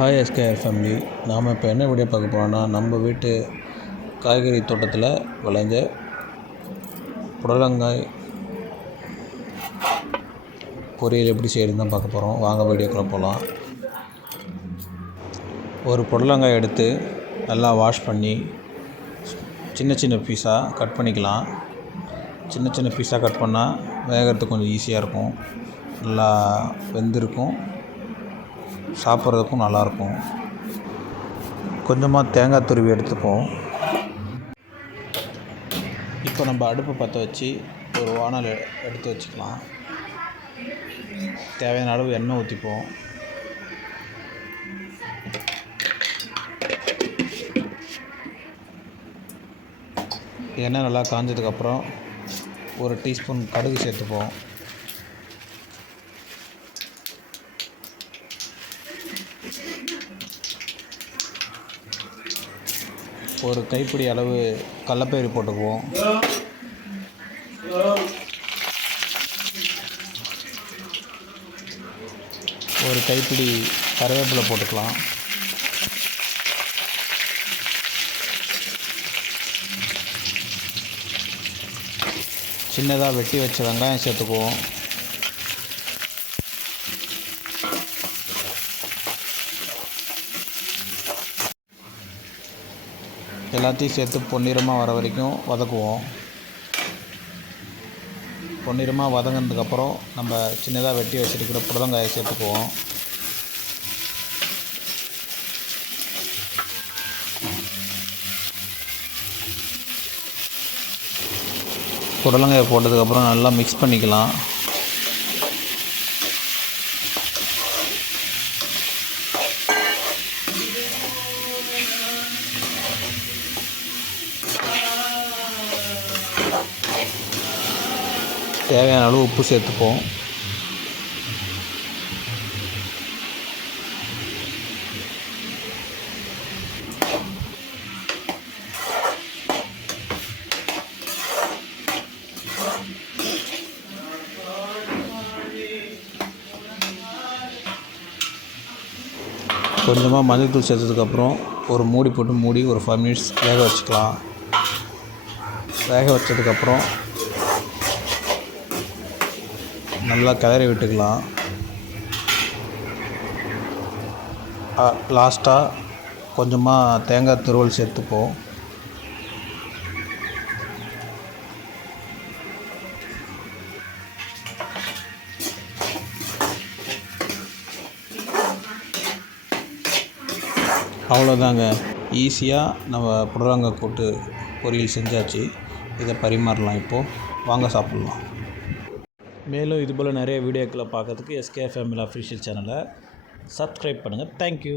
Hi SKR family. நாம் இப்போ என்ன வீடியோ பார்க்க போகிறோன்னா, நம்ம வீட்டு காய்கறி தோட்டத்தில் விளைஞ்ச புடலங்காய் பொரியல் எப்படி செய்யறதுன்னு தான் பார்க்க போகிறோம். வாங்க வீடியோக்குள்ளே போகலாம். ஒரு புடலங்காய் எடுத்து நல்லா வாஷ் பண்ணி சின்ன சின்ன பீஸாக கட் பண்ணிக்கலாம். சின்ன சின்ன பீஸாக கட் பண்ணால் வேகிறதுக்கு கொஞ்சம் ஈஸியாக இருக்கும். நல்லா வெந்திருக்கும், சாப்பிட்றதுக்கும் நல்லாயிருக்கும். கொஞ்சமாக தேங்காய் துருவி எடுத்துப்போம். இப்போ நம்ம அடுப்பை பற்ற வச்சு ஒரு வானல் எடுத்து வச்சுக்கலாம். தேவையான அளவு எண்ணெய் ஊற்றிப்போம். எண்ணெய் நல்லா காஞ்சதுக்கப்புறம் ஒரு டீஸ்பூன் கடுகு சேர்த்துப்போம். ஒரு கைப்பிடி அளவு கடலைப்பயிறு போட்டுக்குவோம். ஒரு கைப்பிடி கருவேப்பிலை போட்டுக்கலாம். சின்னதாக வெட்டி வச்ச வெங்காயம் சேர்த்துக்குவோம். எல்லாத்தையும் சேர்த்து பொன்னிறமாக வர வரைக்கும் வதக்குவோம். பொன்னிறமாக வதங்கினதுக்கப்புறம் நம்ம சின்னதாக வெட்டி வச்சுருக்கிற புடலங்காயை சேர்த்துக்குவோம். புடலங்காயை போட்டதுக்கப்புறம் நல்லா மிக்ஸ் பண்ணிக்கலாம். தேவையான அளவு உப்பு சேர்த்துப்போம். கொஞ்சமாக மஞ்சள்தூள் சேர்த்ததுக்கப்புறம் ஒரு மூடி போட்டு மூடி ஒரு 5 மினிட்ஸ் வேக வச்சுக்கலாம். வேக வச்சதுக்கப்புறம் நல்லா கிளறி விட்டுக்கலாம். லாஸ்ட்டாக கொஞ்சமாக தேங்காய் துருவல் சேர்த்துப்போம். அவ்வளோதாங்க, ஈஸியாக நம்ம புடலங்காய் கூட்டு பொரியல் செஞ்சாச்சு. இதை பரிமாறலாம். இப்போது வாங்க சாப்பிட்லாம். மேலும் இதுபோல் நிறைய வீடியோக்களை பார்க்கறதுக்கு எஸ்கேஆர் ஃபேமிலி அஃபிஷியல் சேனலை சப்ஸ்கிரைப் பண்ணுங்கள். தேங்க்யூ.